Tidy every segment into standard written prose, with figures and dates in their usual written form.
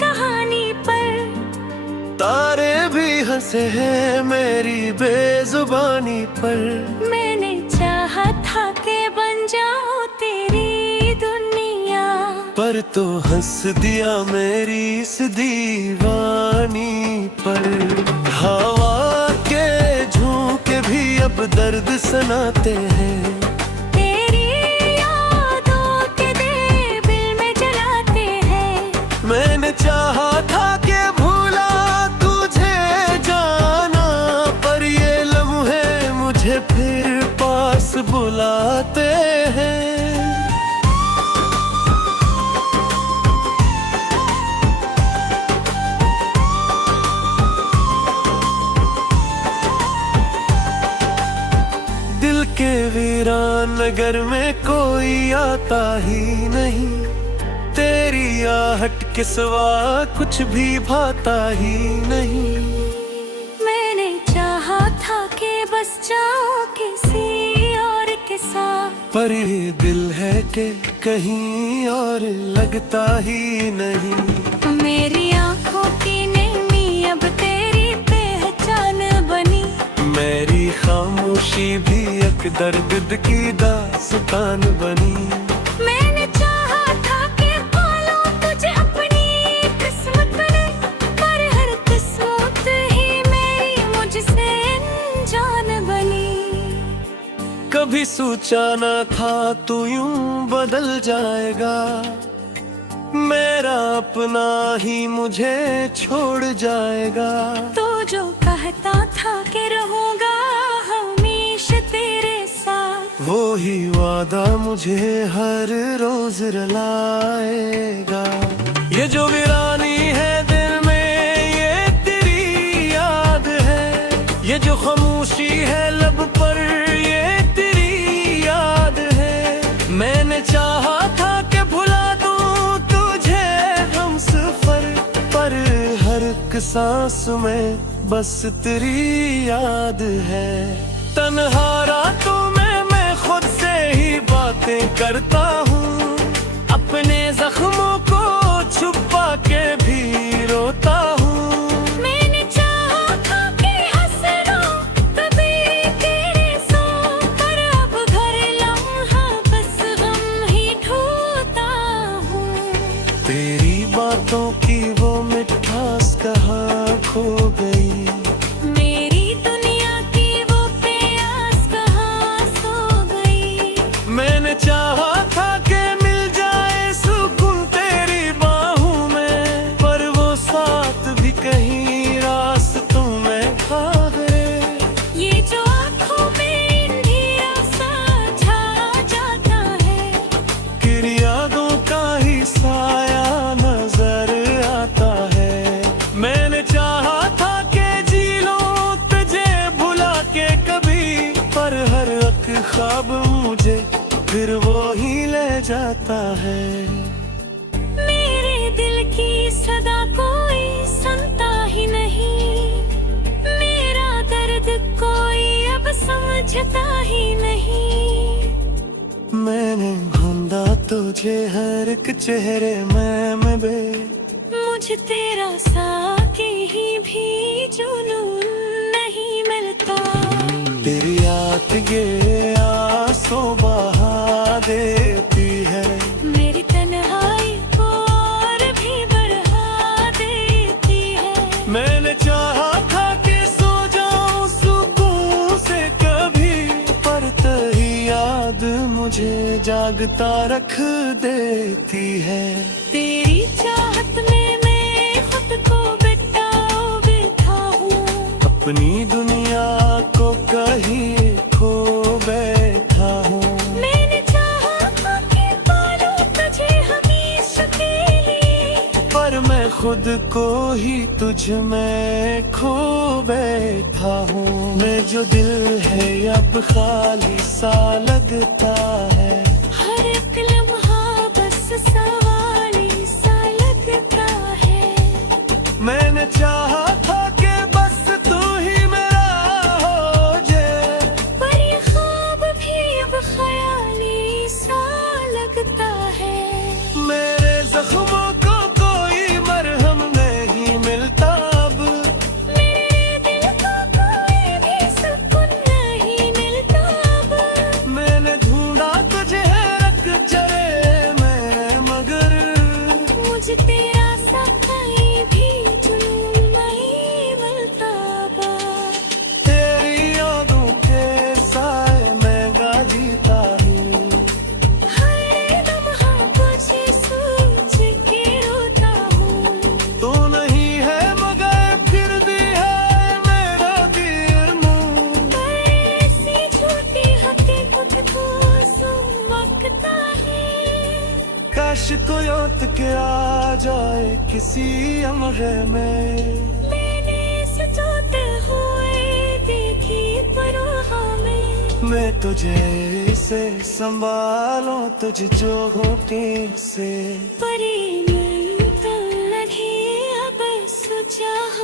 कहानी पर। तारे भी हंसे हैं मेरी बेजुबानी पर। मैंने चाहा था कि बन जाऊं तेरी दुनिया, पर तो हंस दिया मेरी इस दीवानी पर। हवा के झोंके भी अब दर्द सुनाते हैं। तेरी यादों के दिल में जलाते हैं। मैंने चाहा था कि भूला तुझे जाना, पर ये लम्हे मुझे फिर पास बुलाते हैं। दिल के वीरान नगर में कोई आता ही नहीं। तेरी आहट के सिवा कुछ भी भाता ही नहीं। मैंने चाहा था कि बस जाऊं किसी और के साथ, पर ये दिल है कि कहीं और लगता ही नहीं। मेरी आंखों की नमी अब तेरी पहचान बनी। मेरी खामोशी भी एक दर्द की दास्तान बनी। मैंने चाहा था कि पालूं तुझे अपनी किस्मत में, पर हर किस्मत ही मेरी मुझसे अनजान बनी। कभी सोचा न था तू यूं बदल जाएगा, मेरा अपना ही मुझे छोड़ जाएगा। तो जो कहता था कि रहूंगा हमेशा तेरे साथ, वो ही वादा मुझे हर रोज रुलाएगा। ये जो वीरानी है दिल में ये तेरी याद है। ये जो खामोशी है लब पर ये तेरी याद है। मैंने चाहा था कि भुला दूं तुझे हमसफर, पर हर एक सांस में बस तेरी याद है। तन्हा रातों में मैं खुद से ही बातें करता हूँ, अपने जख्मों को छुपा के भी रोता हूँ। मैंने चाहा था कि हंस लूं कभी तेरे संग, पर अब हर लम्हा बस गम ही ढूंढता हूँ। तेरी बातों की वो मिठास कहाँ खो गई। मेरी दुनिया की वो प्यास कहाँ सो गई। मैंने चाहा था कि मिल जाए सुकून तेरी बाहों में, पर वो साथ भी कहीं रास्तों में खा गए। ये जो आँखों में अंधेरा सा छा जाता है, किन यादों का ही साया नजर आता है। मैंने चाहा था कि जी लूं तुझे भुला के कभी, पर हर एक ख्वाब मुझे फिर वो ही ले जाता है। मेरे दिल की सदा कोई सुनता ही नहीं। मेरा दर्द कोई अब समझता ही नहीं। मैंने ढूंढा तुझे हर एक चेहरे में बे, मुझे तेरा साकी ही भी जुनून नहीं मिलता। तेरी याद ये आंसू बहा देती है। मेरी तन्हाई को और भी बढ़ा देती है। मैंने चाहा था कि सो जाऊं सुकून से कभी, पर तेरी याद मुझे जागता रख देती है। तेरी चाहत में मैं खुद को बैठा हूँ। अपनी दुनिया को कहीं खो बैठा हूँ। मैंने चाहा था कि पालूं तुझे हमेशा के लिए, पर मैं खुद को ही तुझ में खो बैठा हूँ। मैं जो दिल है अब खाली सा लगता है। हर एक लम्हा बस सवाली सा लगता है। मैंने चाहा था कि बस तू ही मेरा हो जाए, पर ये ख्वाब भी अब ख्याली सा लगता है। मेरे जख्मों को कोई मरहम सा कहीं भी जुनून नहीं मिलता बा। तेरी यादों के साए मैं गा जीता हूँ। हर लम्हा तुझे सोच के रोता हूँ। तू नहीं है मगर फिर भी है मेरा दिल मुँह। ऐसी झूठी हकीकत को सुमकता है। काश कोई औत के आ जाए किसी अमरे में। मैंने सजोते हुए देखी परों में। मैं तुझे से संभालूं तुझ जो होती से। परी नहीं तो लगी अब सुझाव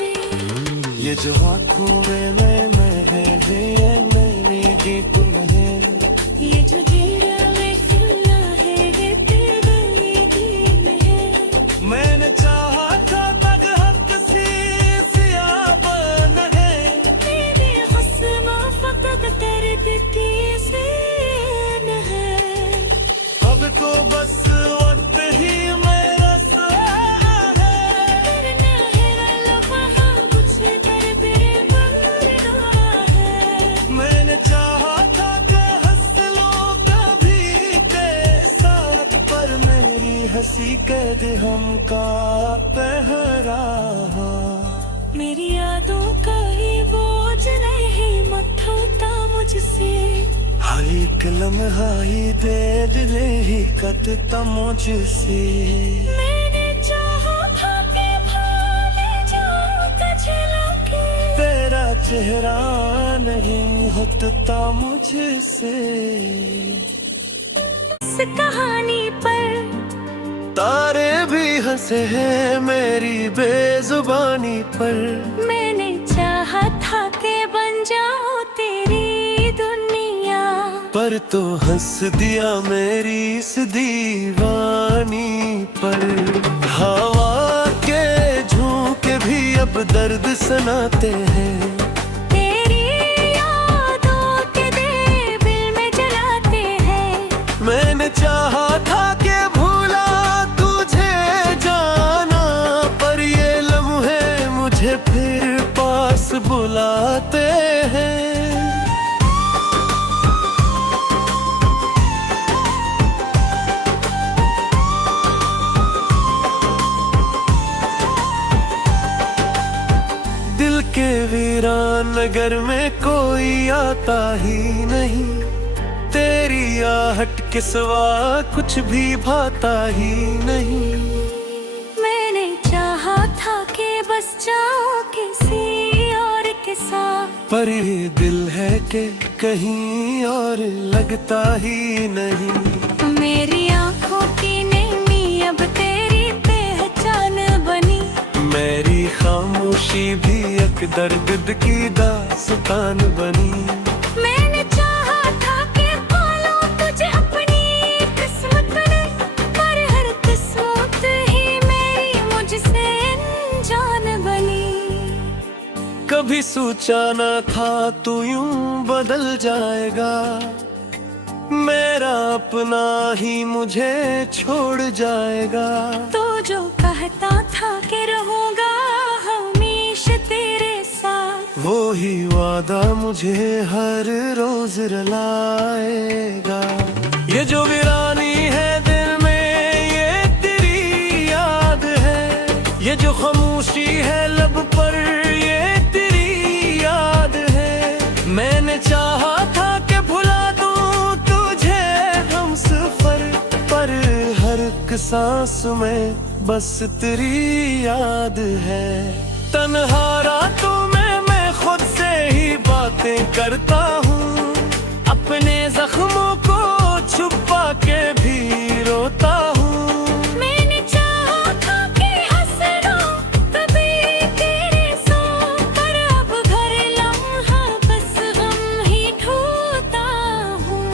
में। ये जो आँखों में है ये मेरी गीत है। ये जो दिल में खिला है ये तेरे दिल में है। मैंने चाहा था तग हक सी सियाबन है। मेरे हुस्न फकत दर्द की ज़ेन है। अब तो बस वक्त ही मेरा सहारा है। करना है लम्हा कुछ दर बरना है। मैंने चाहा था कि हंस लो कभी के साथ पर मेरी हंसी कैद हमका पहरा। मेरी यादों का ही बोझ नहीं मत होता मुझसे। हाई कलम हाई दे दिले ही कदता मुझसे। मैंने चाहा था कि भाले जाऊं तुझे लगे। तेरा चेहरा नहीं हटता मुझसे। इस कहानी पर तारे भी हंसे हैं मेरी बेजुबानी पर। मैंने चाहा था कि बन जाऊं तेरी दुनिया। पर तो हंस दिया मेरी इस दीवानी पर। हवा के झोंके भी अब दर्द सुनाते हैं। तेरी यादों के दिल में जलाते हैं। मैंने चाहा था कि भूला तुझे जाना पर ये लम्हे मुझे फिर पास बुलाते हैं। दिल के वीरान नगर में कोई आता ही नहीं। तेरी आहट के सिवा कुछ भी भाता ही नहीं। मैंने चाहा था कि बस जाऊं किसी और के साथ। पर ये दिल है कि कहीं और लगता ही नहीं। मेरी आंखों की नमी अब तेरी पहचान बनी। मेरी खामोशी भी एक दर्द की दास्तान बनी। मैंने चाहा था कि पालूं तुझे अपनी किस्मत में। पर हर किस्मत ही मेरी मुझसे अनजान बनी। कभी सोचा न था तू यूं बदल जाएगा। मेरा अपना ही मुझे छोड़ जाएगा। तो जो कहता था कि रहूंगा हमेशा तेरे साथ। वो ही वादा मुझे हर रोज रुलाएगा। ये जो वीरानी है दिल में ये तेरी याद है। ये जो खामोशी है लब पर ये तेरी याद है। मैंने चाहा था कि भुला दूं तुझे हम सफर पर हर एक सांस में बस तेरी याद है। तन्हा रातों में मैं खुद से ही बातें करता हूँ। अपने जख्मों को छुपा के भी रोता हूँ। मैंने चाहा था कि हंस लूं कभी तेरे संग। पर अब हर लम्हा बस गम ही ढूंढता हूँ।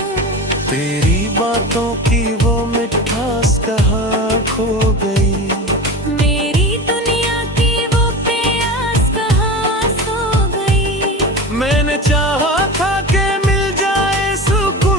तेरी बातों की वो मिठास कहाँ खो गई। मेरी दुनिया की वो प्यास कहाँ सो गई। मैंने चाहा था कि मिल जाए सुकून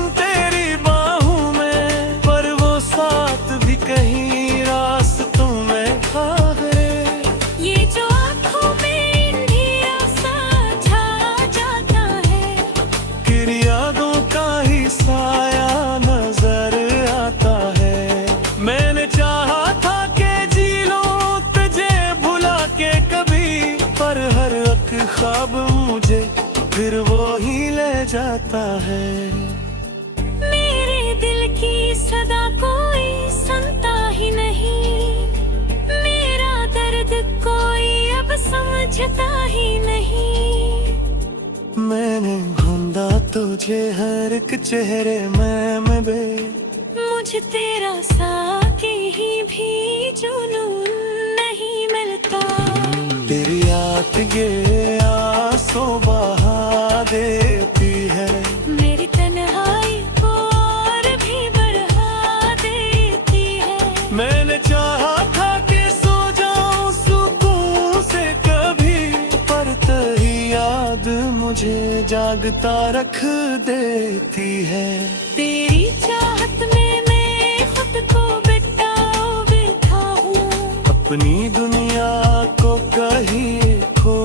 जाता है। मेरे दिल की सदा कोई सुनता ही नहीं, मेरा दर्द कोई अब समझता ही नहीं। मैंने ढूंढा तुझे हर एक चेहरे में बे, मुझे तेरा साकी ही भी जुनून नहीं मिलता। तेरी याद ये आंसू बहा देती है, मेरी तन्हाई को और भी बढ़ा देती है। मैंने चाहा था कि सो जाऊं सुकून से कभी, पर तेरी याद मुझे जागता रख देती है। तेरी चाहत में मैं खुद को बैठा हूँ, अपनी दुनिया को कहीं खो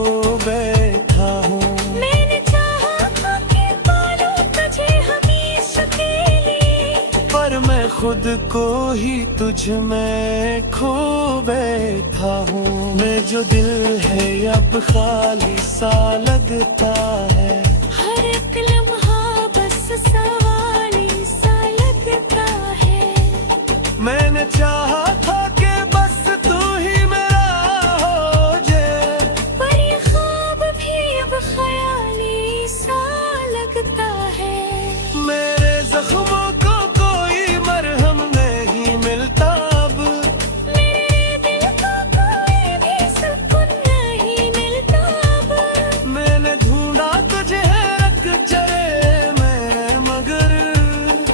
बैठा हूँ। मैंने चाहा था कि पालूं तुझे हमेशा के लिए, पर मैं खुद को ही तुझ में खो बैठा हूँ। मैं जो दिल है अब खाली सा लगता है, हर एक लम्हा बस सवाली सा लगता है। मैंने चाहा था कि बस तू ही मेरा हो जाए, पर ये ख्वाब भी अब ख्याली सा लगता है। मेरे जख्मों को कोई मरहम नहीं मिलता अब, मेरे दिल को कोई भी सुकून नहीं मिलता अब। मैंने ढूंढा तुझे रख चले मैं, मगर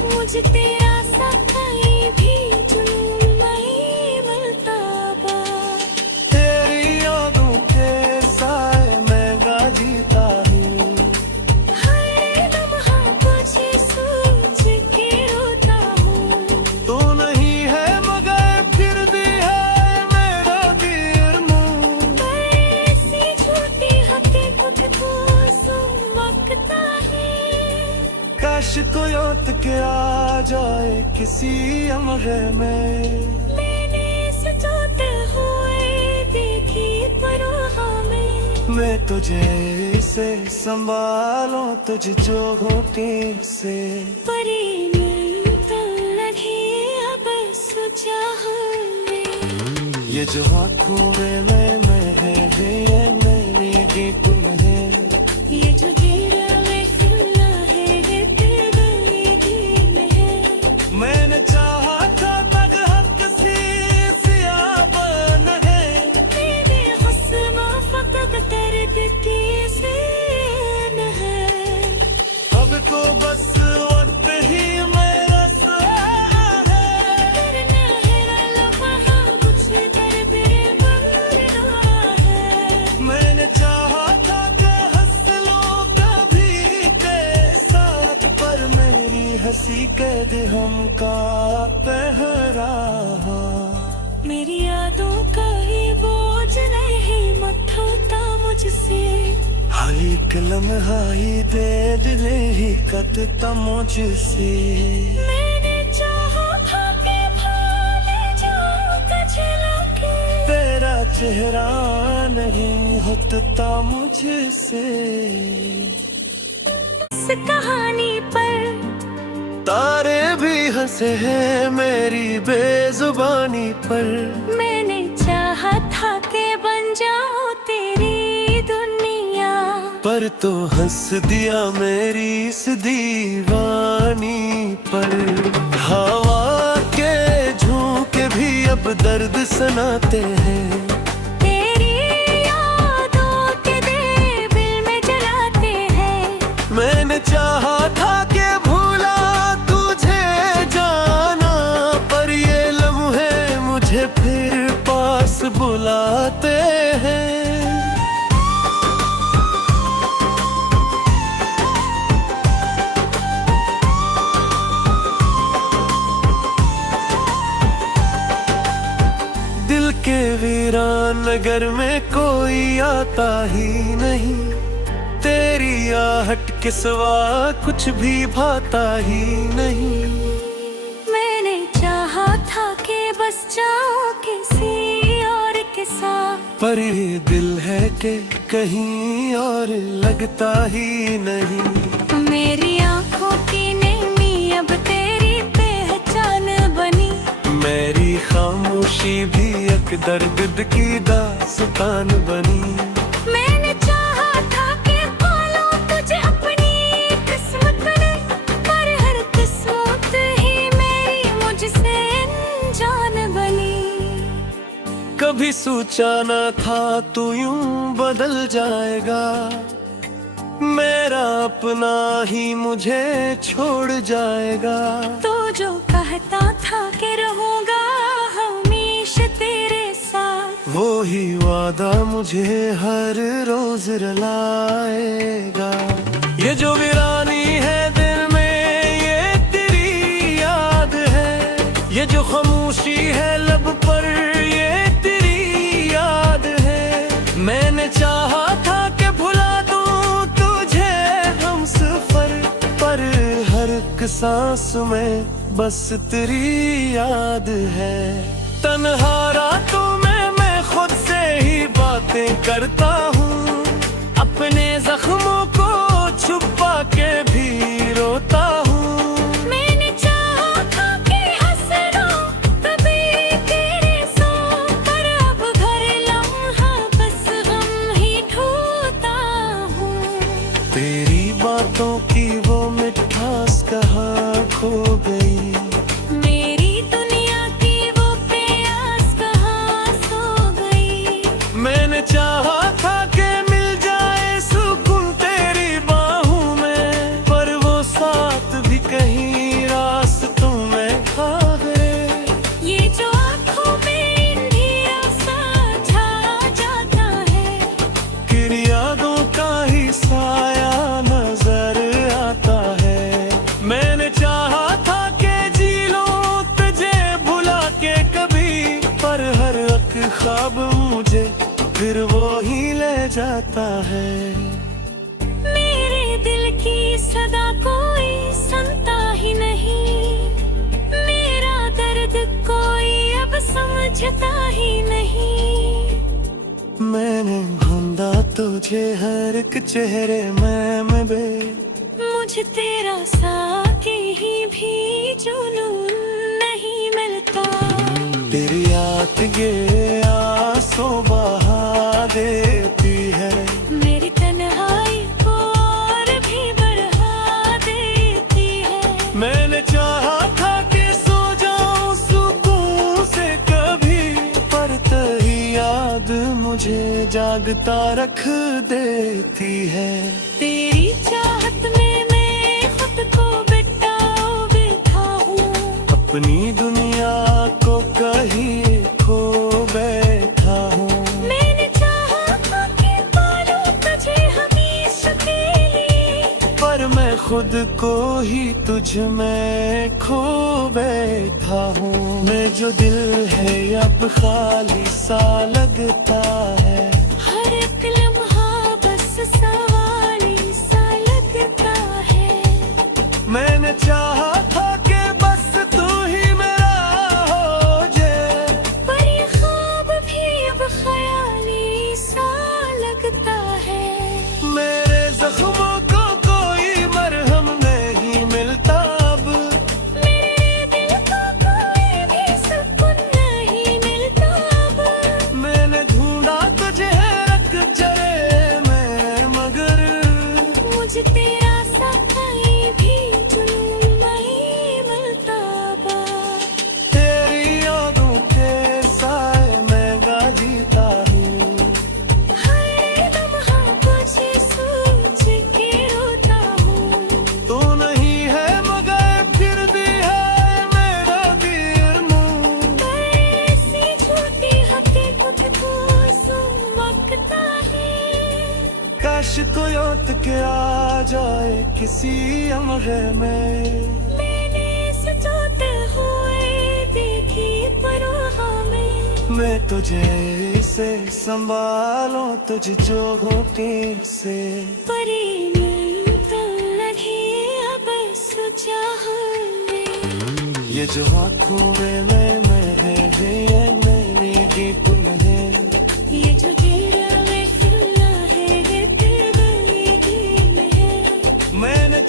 मुझे तेरा सा कहीं भी जुनून नहीं मिलता अब। तेरी यादों के साए मैं गा जीता हूँ, हर लम्हा तुझे सोच के रोता हूँ। तू नहीं है मगर फिर भी है मेरा गिर मुँह। पर ऐसी झूठी हकीकत को सुमकता है। काश कोई औत के आ जाए किसी अमरे में, मैंने सजाते हुए देखी परों में, मैं तुझे से संभालूं तुझ जो होती से। परी मिलता लगे अब सुचाह में। ये जो आँखों में है ये मेरी गीत है, ये जो दिल में खिला है ये तेरे दिल में है। मैंने चाहा था तग हक सी सियाबान है, मेरे हुस्न फकत दर्द की सेन है। अब तो बस वक्त ही मेरा सहारा है। करना है लम्हा कुछ दर्द बनना है। मैंने चाहा था कि हंस लो कभी के साथ, पर मेरी हंसी कैद हमका पहरा। मेरी यादों का ही बोझ नहीं मत होता मुझसे। हर एक लम्हा ही दे दिले ही कदता मुझसे। मैंने चाहा था कि भाले जाऊं तुझे लगे, तेरा चेहरा नहीं होता मुझसे। इस कहानी पर तारे भी हंसे हैं मेरी बेजुबानी पर, मैंने चाहा था कि बन जाऊं तेरी दुनिया, पर तो हंस दिया मेरी इस दीवानी पर। हवा के झोंके भी अब दर्द सुनाते हैं, तेरी यादों के दिल में जलाते हैं। मैंने चाहा था कि भूला तुझे जाना, पर ये लम्हे मुझे फिर पास बुलाते हैं। दिल के वीरान नगर में कोई आता ही नहीं, तेरी आहट के सिवा कुछ भी भाता ही नहीं। मैंने चाहा था कि बस जाऊं किसी और के साथ, पर ये दिल है कि कहीं और लगता ही नहीं। मेरी आंखों की नमी अब तेरी पहचान बनी। मेरी खामोशी भी एक दर्द की दास्तान बनी। मैंने चाहा था कि पालूं तुझे अपनी किस्मत में, पर हर किस्मत ही मेरी मुझसे अनजान बनी। कभी सोचा न था तू यूं बदल जाएगा, मेरा अपना ही मुझे छोड़ जाएगा। तो जो कहता था कि रहूंगा हमेशा तेरे साथ, वो ही वादा मुझे हर रोज रुलाएगा। ये जो वीरानी है दिल में ये तेरी याद है, ये जो खामोशी है लब पर ये तेरी याद है। मैंने चाहा था कि भुला दूं तुझे हम सफर, पर हर एक सांस में बस तेरी याद है। तन्हा रातों में मैं खुद से ही बातें करता हूँ, अपने जख्मों को छुपा के भी रोता हूँ। मैंने चाहा था कि हंस लूं कभी तेरे संग, पर अब हर लम्हा बस गम ही ढूंढता हूँ। तेरी बातों की वो मिठास कहाँ खो गई, मेरी दुनिया की वो प्यास कहाँ सो गई। मैंने चाहा था कि मिल जाए सुकून तेरी बाहों में, पर वो साथ भी कहीं रास्तों में खा गए। ये जो आँखों में अंधिया सा छा जाता है, किन यादों का ही साया नजर आता है। मैंने चाहा था कि जी लूं तुझे भुला के कभी, पर हर एक ख्वाब मुझे फिर वो ही ले जाता है। मेरे दिल की सदा कोई सुनता ही नहीं, मेरा दर्द कोई अब समझता ही नहीं। मैंने ढूंढा तुझे हर एक चेहरे में बे, मुझे तेरा साथी ही भी जुनून नहीं मिलता। तेरी याद ये आंसू बहा देती है, मेरी तन्हाई को और भी बढ़ा देती है। मैंने चाहा था कि सो जाऊं सुकून से कभी, पर तेरी याद मुझे जागता रख देती है। तेरी चाहत में मैं खुद को बैठा हूँ, अपनी दुनिया को कहीं खो बैठा हूँ। मैंने चाहा था कि पालूं तुझे हमेशा के लिए, पर मैं खुद को ही तुझ में खो बैठा हूँ। मैं जो दिल है अब खाली सा लगता है, हर एक लम्हा बस सवाली सा लगता है। मैंने चाहा था कि बस तू ही मेरा हो जाए, पर ये ख्वाब भी अब ख्याली सा लगता है। मेरे जख्मों को कोई मरहम नहीं मिलता अब, मेरे दिल को कोई भी सुकून नहीं मिलता अब। मैंने ढूंढा तुझे रख चले में, मगर मुझे तेरा सा कहीं भी जुनून नहीं मिलता बा। तेरी यादों के साए में गा जीता हूँ। हर लम्हा तुझे सोच के रोता हूँ। तू नहीं है मगर फिर भी है मेरा दिल मुँह। पर ऐसी झूठी हकीकत को समझता है। काश कोई और के आ जाए किसी लम्हे में, मैंने सजोते हुए देखी परों में। मैं तुझे से संभालूं तुझ जो होती से। परी मिलता लगे अब सुचाह में। ये जो आँखों में है ये मेरी गीत है। ये जो दिल में खिला है ये तेरे दिल में है। मैंने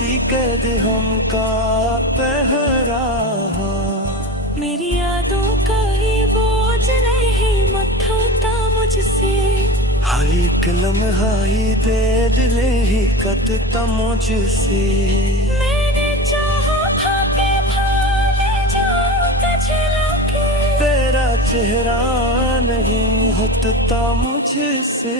सी कैद हमका पहरा। मेरी यादों का ही बोझ नहीं मथोता मुझसे, हाई कलम हाई दे दिले ही कदता मुझसे। मैंने चाहा भागे भागे जाऊं तुझे के, तेरा चेहरा नहीं हटता मुझसे।